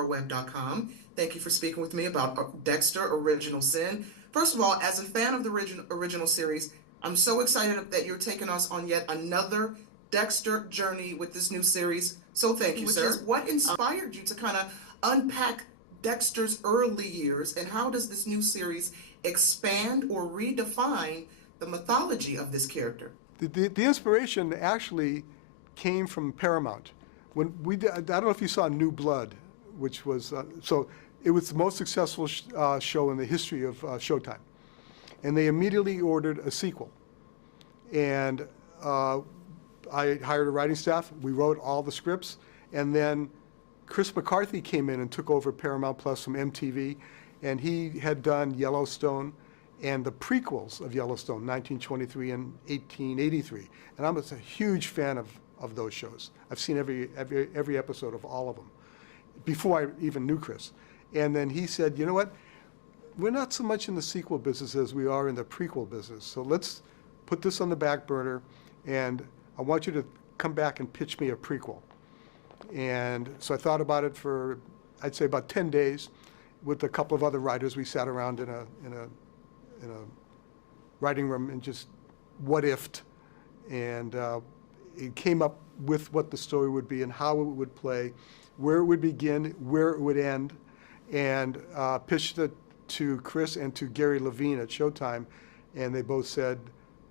www.web.com. Thank you for speaking with me about Dexter Original Sin. First of all, as a fan of the original series, I'm so excited that you're taking us on yet another Dexter journey with this new series. So thank you, sir. Which is what inspired you to kind of unpack Dexter's early years, and how does this new series expand or redefine the mythology of this character? The inspiration actually came from Paramount. When we did, I don't know if you saw New Blood, which was, it was the most successful show in the history of Showtime. And they immediately ordered a sequel. And I hired a writing staff. We wrote all the scripts. And then Chris McCarthy came in and took over Paramount Plus from MTV. And he had done Yellowstone and the prequels of Yellowstone, 1923 and 1883. And I'm just a huge fan of those shows. I've seen every episode of all of them before I even knew Chris. And then he said, you know what? We're not so much in the sequel business as we are in the prequel business. So let's put this on the back burner, and I want you to come back and pitch me a prequel. And so I thought about it for, I'd say, about 10 days. With a couple of other writers, we sat around in a writing room and just what-ifed. And it came up with what the story would be and how it would play, where it would begin, where it would end, and pitched it to Chris and to Gary Levine at Showtime, and they both said,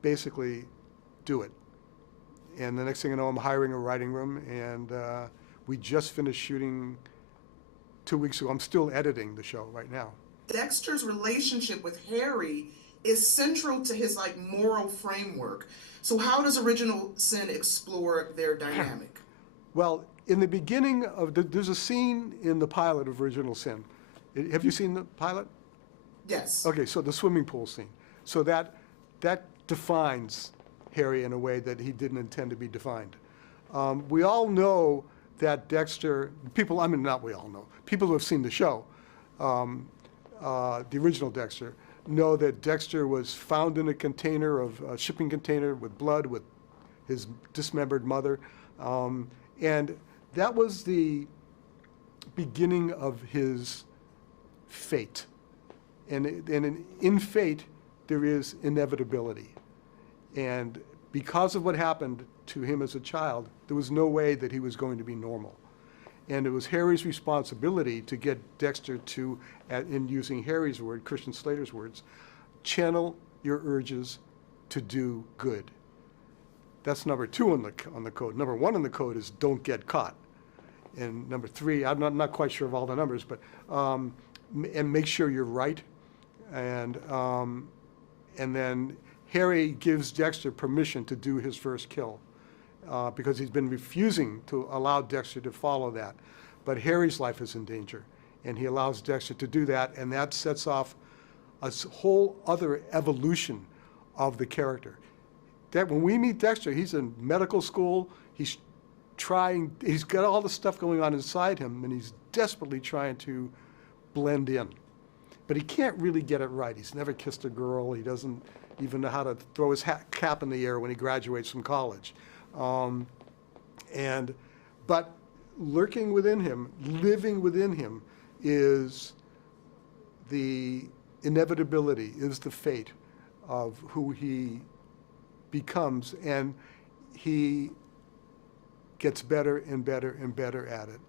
basically, do it. And the next thing I know, I'm hiring a writing room, and we just finished shooting 2 weeks ago. I'm still editing the show right now. Dexter's relationship with Harry is central to his moral framework. So how does Original Sin explore their dynamic? Well, in the beginning of there's a scene in the pilot of Original Sin. Have you seen the pilot? Yes. Okay, so the swimming pool scene. So that defines Harry in a way that he didn't intend to be defined. We all know that Dexter, not we all know, people who have seen the show, the original Dexter, know that Dexter was found in a shipping container with blood with his dismembered mother. And that was the beginning of his fate. And in fate, there is inevitability. And because of what happened to him as a child, there was no way that he was going to be normal. And it was Harry's responsibility to get Dexter to, in using Harry's word, Christian Slater's words, channel your urges to do good. That's number 2 on the code. Number 1 on the code is don't get caught. And number 3, I'm not quite sure of all the numbers, but and make sure you're right. And then Harry gives Dexter permission to do his first kill because he's been refusing to allow Dexter to follow that. But Harry's life is in danger, and he allows Dexter to do that, and that sets off a whole other evolution of the character. When we meet Dexter, he's in medical school, he's got all the stuff going on inside him, and he's desperately trying to blend in. But he can't really get it right. He's never kissed a girl. He doesn't even know how to throw his cap in the air when he graduates from college. But lurking within him, living within him, is the inevitability, is the fate of who he becomes, and he gets better and better and better at it,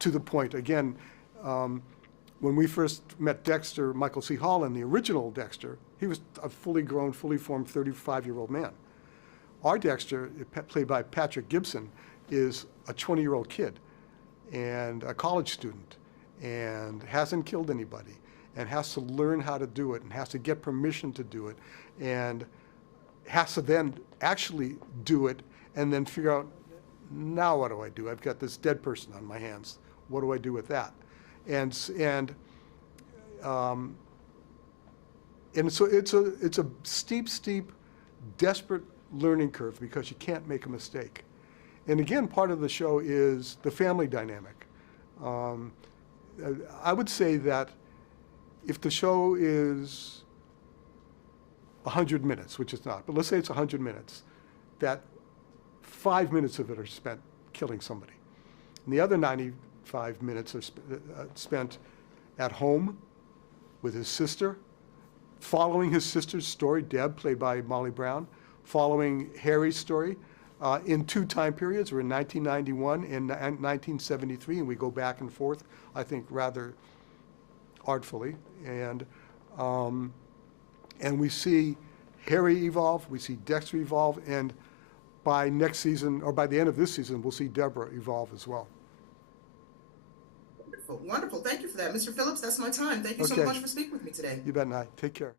to the point, again, when we first met Dexter, Michael C. Hall, in the original Dexter, he was a fully grown, fully formed 35-year-old man. Our Dexter, played by Patrick Gibson, is a 20-year-old kid and a college student and hasn't killed anybody and has to learn how to do it and has to get permission to do it and has to then actually do it and then figure out, now what do I do? I've got this dead person on my hands. What do I do with that? And so it's a steep, desperate learning curve because you can't make a mistake. And again, part of the show is the family dynamic. I would say that if the show is 100 minutes, which it's not, but let's say it's 100 minutes, that 5 minutes of it are spent killing somebody. And the other 95 45 minutes are spent at home with his sister, following his sister's story, Deb, played by Molly Brown, following Harry's story in two time periods. We're in 1991 and 1973, and we go back and forth, I think, rather artfully. And we see Harry evolve, we see Dexter evolve, and by next season, or by the end of this season, we'll see Deborah evolve as well. Wonderful. Wonderful. Thank you for that. Mr. Phillips, that's my time. Thank you so Okay. much for speaking with me today. You bet, Nye. Take care.